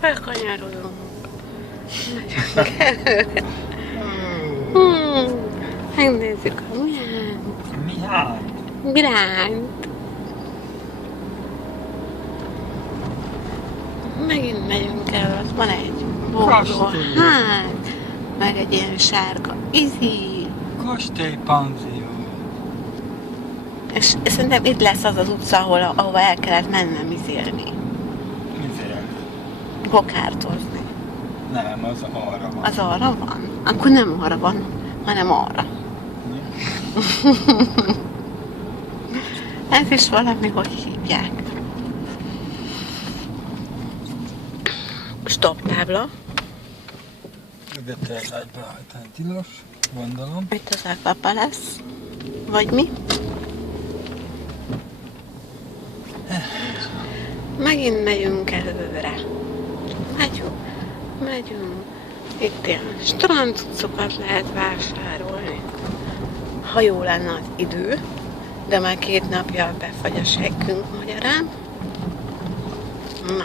Bekanyarodunk. Megyünk előre. Megnézzük a Milánt. Megint megyünk el, ott van egy boldog ház, meg egy ilyen sárga izi. Kastélypanzió. És szerintem itt lesz az az utca, ahova el kellett mennem izélni. Mizélni? Gokártozni. Nem, az arra van. Az arra van? Akkor nem arra van, hanem arra. Ez is valami, hogy hívják. Stop tábla. Üvetelhet behajtani tilos, gondolom. Itt az Aqua lesz. Vagy mi? Megint megyünk előre. Megyünk. Itt ilyen strandcuccokat lehet vásárolni. Ha jó lenne az idő, de már 2 napja befagy a seggünk magyarán. Na.